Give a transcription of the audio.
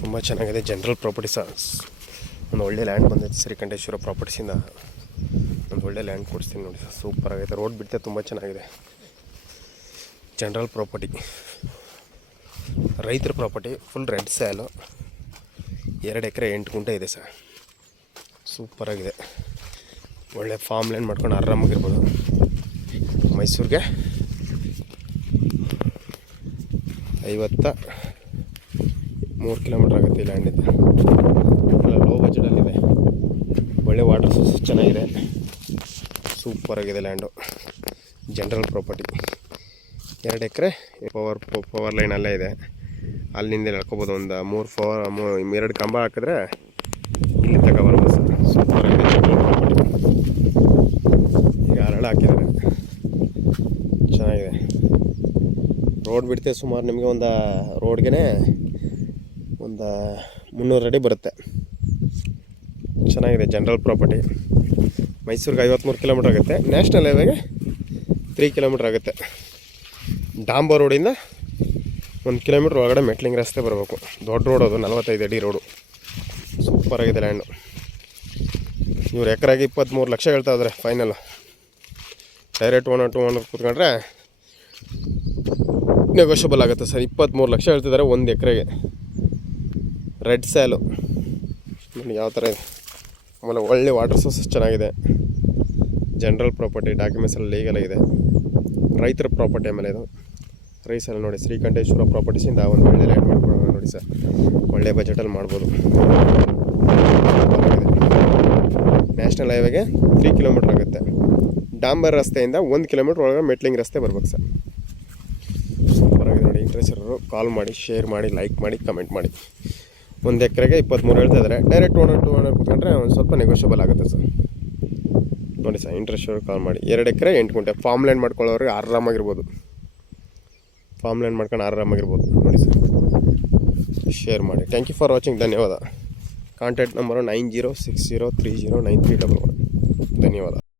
ತುಂಬ ಚೆನ್ನಾಗಿದೆ. ಜನರಲ್ ಪ್ರಾಪರ್ಟೀಸ ಒಂದು ಒಳ್ಳೆ ಲ್ಯಾಂಡ್ ಬಂದೈತೆ ಶ್ರೀಕಂಠೇಶ್ವರ ಪ್ರಾಪರ್ಟೀಸಿಂದ. ಒಂದು ಒಳ್ಳೆ ಲ್ಯಾಂಡ್ ಕೊಡಿಸ್ತೀನಿ ನೋಡಿ ಸರ್. ಸೂಪರ್ ಆಗೈತೆ. ರೋಡ್ ಬಿಡ್ತೆ ತುಂಬ ಚೆನ್ನಾಗಿದೆ. ಜನರಲ್ ಪ್ರಾಪರ್ಟಿ, ರೈತರ ಪ್ರಾಪರ್ಟಿ, ಫುಲ್ ರೆಡ್ ಸ್ಯಾಲು, 2 ಎಕರೆ 8 ಗುಂಟೆ ಇದೆ ಸರ್. ಸೂಪರಾಗಿದೆ. ಒಳ್ಳೆ ಫಾರ್ಮ್ ಲ್ಯಾಂಡ್ ಮಾಡ್ಕೊಂಡು ಆರಾಮಾಗಿರ್ಬೋದು. ಮೈಸೂರಿಗೆ 53 ಕಿಲೋಮೀಟ್ರ್ ಆಗುತ್ತೆ ಈ ಲ್ಯಾಂಡ್. ಇದೆ ಎಲ್ಲ ಲೋ ಬಜೆಟಲ್ಲಿದೆ. ಒಳ್ಳೆ ವಾಟರ್ ಸೋರ್ಸಸ್ ಚೆನ್ನಾಗಿದೆ. ಸೂಪರಾಗಿದೆ ಲ್ಯಾಂಡು. ಜನರಲ್ ಪ್ರಾಪರ್ಟಿ, 2 ಎಕರೆ ಪವರ್ ಲೈನ್ ಅಲ್ಲೇ ಇದೆ. ಅಲ್ಲಿಂದ ಹೇಳ್ಕೊಬೋದು. ಒಂದು 2 ಕಂಬ ಹಾಕಿದ್ರೆ ಇಲ್ಲಿ ತಗೊಬರ್ಬೋದು ಸರ್. ಸೂಪರಾಗಿದೆ ಜನರಲ್ ಪ್ರಾಪರ್ಟಿ. ಈಗ ಹರಳು ಹಾಕಿದ್ದಾರೆ, ಚೆನ್ನಾಗಿದೆ. ರೋಡ್ ಬಿಡ್ತೆ ಸುಮಾರು ನಿಮಗೆ ಒಂದು ರೋಡ್ಗೆ ಒಂದು 300 ಅಡಿ ಬರುತ್ತೆ. ಚೆನ್ನಾಗಿದೆ ಜನರಲ್ ಪ್ರಾಪರ್ಟಿ. ಮೈಸೂರಿಗೆ 53 ಕಿಲೋಮೀಟ್ರ್ ಆಗುತ್ತೆ. ನ್ಯಾಷನಲ್ ಹೈವೇಗೆ 3 ಕಿಲೋಮೀಟ್ರ್ ಆಗುತ್ತೆ. ಡಾಂಬರ್ ರೋಡಿಂದ 1 ಕಿಲೋಮೀಟ್ರ್ ಒಳಗಡೆ ಮೆಟ್ಲಿಂಗ್ ರಸ್ತೆ ಬರಬೇಕು. ದೊಡ್ಡ ರೋಡ್ ಅದು, 45 ಅಡಿ ರೋಡು. ಸೂಪರಾಗಿದೆ ಲ್ಯಾಂಡು. ಇವ್ರು ಎಕರೆಗೆ 23 ಲಕ್ಷ ಹೇಳ್ತಾ ಇದ್ದಾರೆ ಫೈನಲ್. ಡೈರೆಕ್ಟ್ 200 ಕೂತ್ಕೊಂಡ್ರೆ ನೆಗೋಷಿಯಬಲ್ ಆಗುತ್ತೆ ಸರ್. 23 ಲಕ್ಷ ಹೇಳ್ತಿದ್ದಾರೆ 1 ಎಕರೆಗೆ. ರೆಡ್ ಸ್ಯಾಲು ನೋಡಿ ಯಾವ ಥರ ಇದೆ. ಆಮೇಲೆ ಒಳ್ಳೆ ವಾಟರ್ ಸೋರ್ಸಸ್ ಚೆನ್ನಾಗಿದೆ. ಜನರಲ್ ಪ್ರಾಪರ್ಟಿ, ಡಾಕ್ಯುಮೆಂಟ್ಸ್ ಎಲ್ಲ ಲೀಗಲ್ ಆಗಿದೆ. ರೈತರ ಪ್ರಾಪರ್ಟಿ. ಆಮೇಲೆ ಇದು ರೈಸಲ್ಲಿ ನೋಡಿ ಶ್ರೀಕಂಠೇಶ್ವರ ಪ್ರಾಪರ್ಟೀಸಿಂದ ಒಂದು ಒಳ್ಳೆ ಲ್ಯಾಂಡ್ ಮಾಡ್ಕೊಳ್ಳೋಣ ನೋಡಿ ಸರ್. ಒಳ್ಳೆ ಬಜೆಟಲ್ಲಿ ಮಾಡ್ಬೋದು. ನ್ಯಾಷನಲ್ ಹೈವೇಗೆ 3 ಕಿಲೋಮೀಟ್ರ್ ಆಗುತ್ತೆ. ಡಾಂಬರ್ ರಸ್ತೆಯಿಂದ 1 ಕಿಲೋಮೀಟ್ರ್ ಒಳಗೆ ಮೆಟ್ಲಿಂಗ್ ರಸ್ತೆ ಬರ್ಬೇಕು ಸರ್. ಸೂಪರಾಗಿದೆ ನೋಡಿ. ಇಂಟ್ರೆಸ್ಟ್ ಇರೋರು ಕಾಲ್ ಮಾಡಿ, ಶೇರ್ ಮಾಡಿ, ಲೈಕ್ ಮಾಡಿ, ಕಮೆಂಟ್ ಮಾಡಿ. 1 ಎಕರೆಗೆ 23 ಹೇಳ್ತಾ ಇದ್ದಾರೆ. ಡೈರೆಕ್ಟ್ 200 ಕೂತ್ಕೊಂಡ್ರೆ ಒಂದು ಸ್ವಲ್ಪ ನೆಗೋಷಿಯಬಲ್ ಆಗುತ್ತೆ ಸರ್. ನೋಡಿ ಸರ್, ಇಂಟ್ರೆಸ್ಟ್ ಇರೋರು ಕಾಲ್ ಮಾಡಿ. 2 ಎಕರೆ 8 ಗುಂಟೆ ಫಾರ್ಮ್ ಲ್ಯಾಂಡ್ ಮಾಡ್ಕೊಳ್ಳೋರಿಗೆ ಆರಾಮಾಗಿರ್ಬೋದು. ಫಾರ್ಮ್ ಲ್ಯಾಂಡ್ ಮಾಡ್ಕೊಂಡು ಆರಾಮಾಗಿರ್ಬೋದು ನೋಡಿ ಸರ್. ಶೇರ್ ಮಾಡಿ. Thank you for watching. ಧನ್ಯವಾದ. Contact number 9060309311. ಧನ್ಯವಾದ.